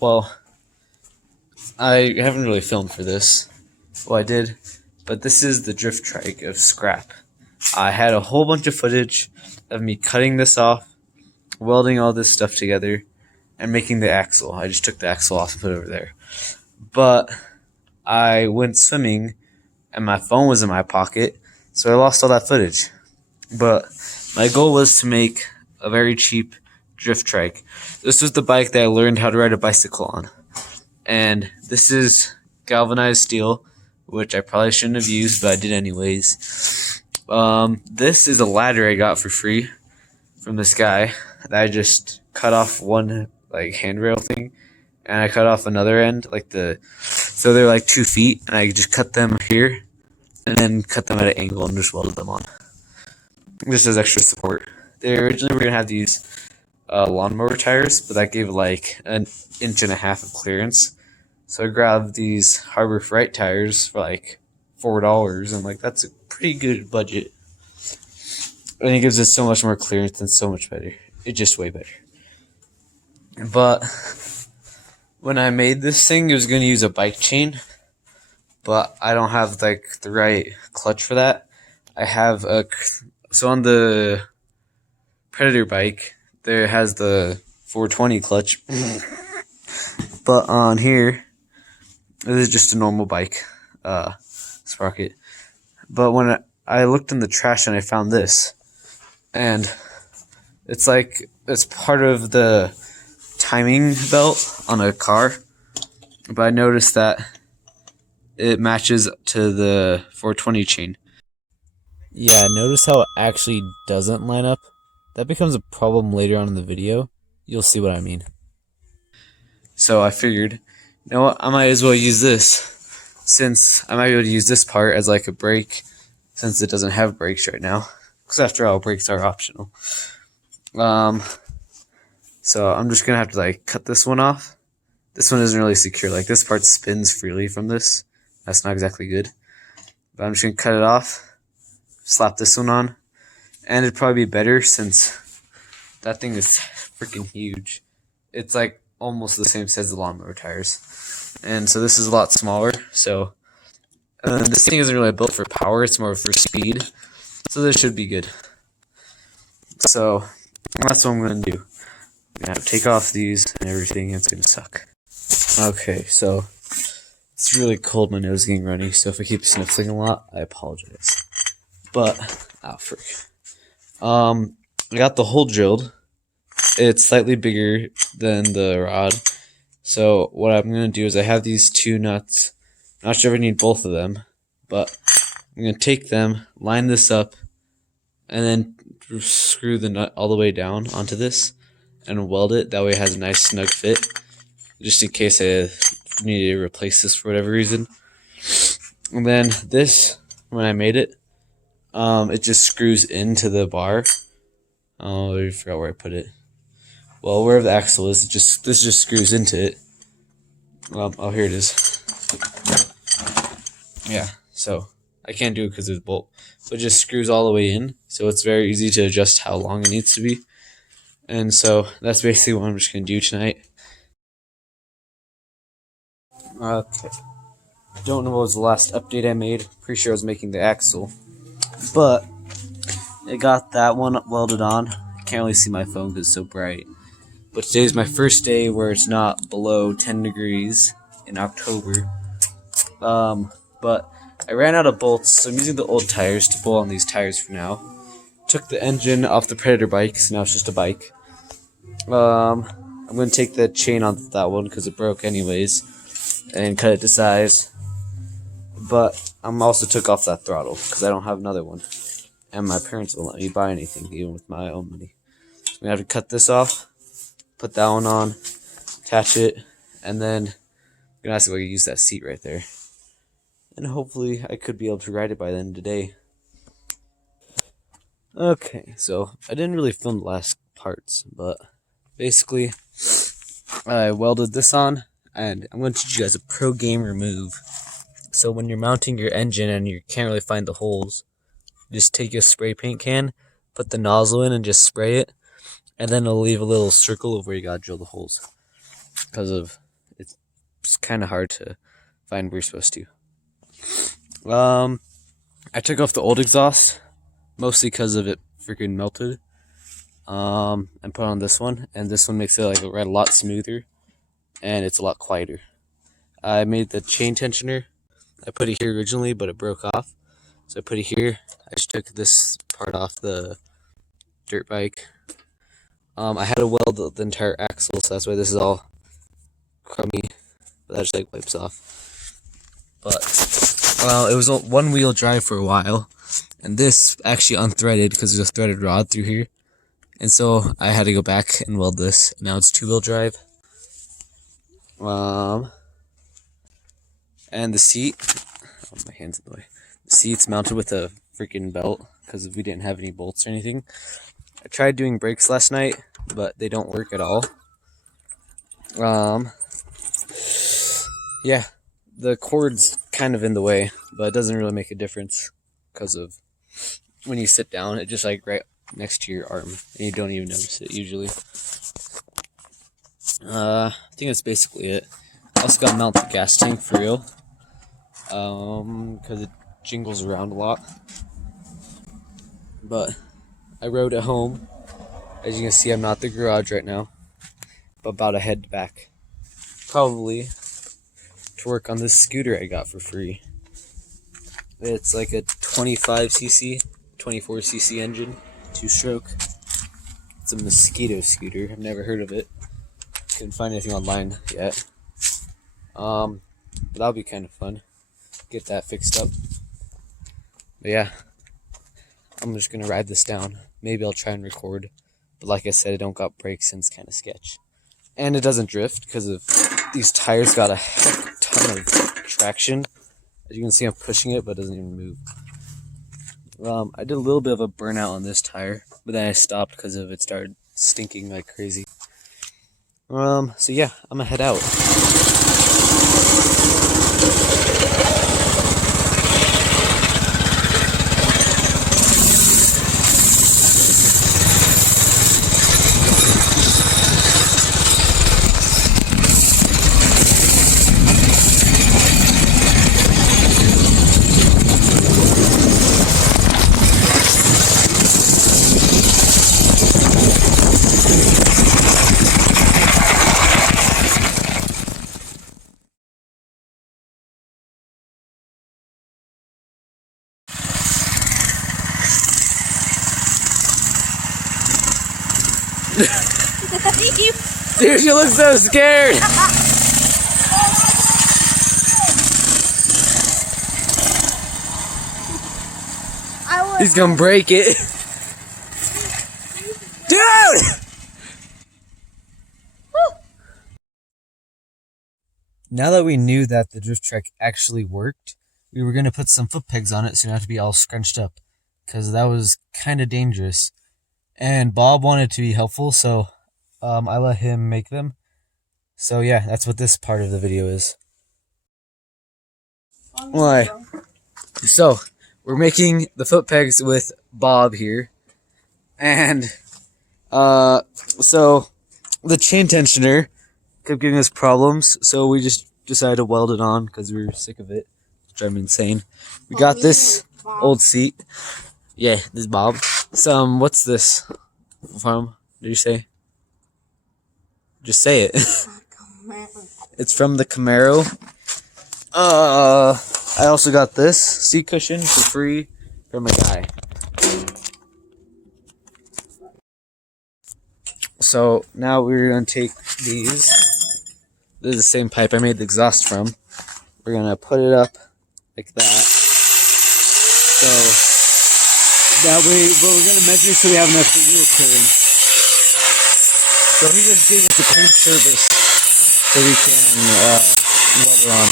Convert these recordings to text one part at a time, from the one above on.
Well, I haven't really filmed for this. Well, I did, but this is the drift trike of scrap. I had a whole bunch of footage of me cutting this off, welding all this stuff together, and making the axle. I just took the axle off and put it over there. But I went swimming, and my phone was in my pocket, so I lost all that footage. But my goal was to make a very cheap drift trike. This was the bike that I learned how to ride a bicycle on. And this is galvanized steel, which I probably shouldn't have used, but I did anyways. This is a ladder I got for free from this guy that I just cut off one handrail thing, and I cut off another end, so they're like 2 feet, and I just cut them here, and then cut them at an angle and just welded them on. Just as extra support. They originally were gonna have these lawnmower tires, but that gave like an inch and a half of clearance. So I grabbed these Harbor Freight tires for like $4, and that's a pretty good budget. And it gives it so much more clearance and so much better. It's just way better. But when I made this thing, it was going to use a bike chain, but I don't have the right clutch for that. I have so on the Predator bike, there has the 420 clutch, but on here, this is just a normal bike sprocket. But when I looked in the trash and I found this, and it's part of the timing belt on a car, but I noticed that it matches to the 420 chain. Yeah, notice how it actually doesn't line up? That becomes a problem later on in the video. You'll see what I mean. So I figured, you know what, I might as well use this, since I might be able to use this part as a brake, since it doesn't have brakes right now. Because after all, brakes are optional. So I'm just gonna have to cut this one off. This one isn't really secure. This part spins freely from this. That's not exactly good. But I'm just gonna cut it off, slap this one on, and it'd probably be better since that thing is freaking huge. It's almost the same size as the lawnmower tires. And so this is a lot smaller. So this thing isn't really built for power, it's more for speed. So this should be good. So that's what I'm going to do. I'm going to take off these and everything, and it's going to suck. Okay, so it's really cold, my nose is getting runny, so if I keep sniffling a lot, I apologize. But, frick. I got the hole drilled. It's slightly bigger than the rod. So what I'm going to do is I have these two nuts. Not sure if I need both of them, but I'm going to take them, line this up, and then screw the nut all the way down onto this and weld it. That way it has a nice snug fit, just in case I need to replace this for whatever reason. And then this, when I made it, it just screws into the bar. Oh, I forgot where I put it. Well, wherever the axle is, this just screws into it. Oh, here it is. Yeah, so I can't do it because there's a bolt. So it just screws all the way in, so it's very easy to adjust how long it needs to be. And so that's basically what I'm just going to do tonight. Okay. Don't know what was the last update I made. Pretty sure I was making the axle. But I got that one welded on. I can't really see my phone because it's so bright. But today's my first day where it's not below 10 degrees in October. But I ran out of bolts, so I'm using the old tires to bolt on these tires for now. Took the engine off the Predator bike, so now it's just a bike. I'm going to take the chain off that one because it broke anyways, and cut it to size. But I'm also took off that throttle because I don't have another one. And my parents won't let me buy anything, even with my own money. So I'm going to have to cut this off, put that one on, attach it, and then I'm going to ask if I can use that seat right there. And hopefully I could be able to ride it by then today. Okay, so I didn't really film the last parts, but basically I welded this on, and I'm going to teach you guys a pro gamer move. So when you're mounting your engine and you can't really find the holes, just take a spray paint can, put the nozzle in and just spray it, and then it'll leave a little circle of where you gotta drill the holes. Because of it's kind of hard to find where you're supposed to. I took off the old exhaust, mostly because of it freaking melted. And put on this one, and this one makes it like ride a lot smoother, and it's a lot quieter. I made the chain tensioner. I put it here originally, but it broke off, so I put it here. I just took this part off the dirt bike. I had to weld the entire axle, so that's why this is all crummy, but that just like wipes off. But it was a one-wheel drive for a while, and this actually unthreaded because there's a threaded rod through here. And so I had to go back and weld this. Now it's two-wheel drive. And the seat, oh, my hand's in the way. The seat's mounted with a freaking belt because we didn't have any bolts or anything. I tried doing brakes last night, but they don't work at all. Yeah, the cord's kind of in the way, but it doesn't really make a difference because of when you sit down, it just like right next to your arm, and you don't even notice it usually. I think that's basically it. I also got to mount the gas tank for real, because it jingles around a lot. But I rode it home. As you can see, I'm not at the garage right now, but about to head back, probably to work on this scooter I got for free. It's like a 25cc, 24cc engine. 2-stroke. It's a mosquito scooter. I've never heard of it. Couldn't find anything online yet. But that'll be kind of fun. Get that fixed up. But yeah, I'm just gonna ride this down. Maybe I'll try and record. But like I said, I don't got brakes and it's kind of sketch. And it doesn't drift because of these tires got a heck ton of traction. As you can see, I'm pushing it, but it doesn't even move. I did a little bit of a burnout on this tire, but then I stopped because of it started stinking like crazy. So yeah, I'm gonna head out. Dude, you look so scared! He's gonna break it. Dude! Now that we knew that the drift trike actually worked, we were gonna put some foot pegs on it so you don't have to be all scrunched up, because that was kind of dangerous. And Bob wanted to be helpful, so I let him make them. So yeah, that's what this part of the video is. Why? So, we're making the foot pegs with Bob here. And, so, the chain tensioner kept giving us problems, so we just decided to weld it on because we were sick of it. It's driving me insane. We got this old seat. Yeah, this is Bob. What's this from? Did you say? Just say it. It's from the Camaro. I also got this seat cushion for free from a guy. So now we're gonna take these. This is the same pipe I made the exhaust from. We're gonna put it up like that. So that way, but we're gonna measure so we have enough for wheel clearance. So he's just giving us a clean service so we can weld it on.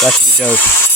That should be dope.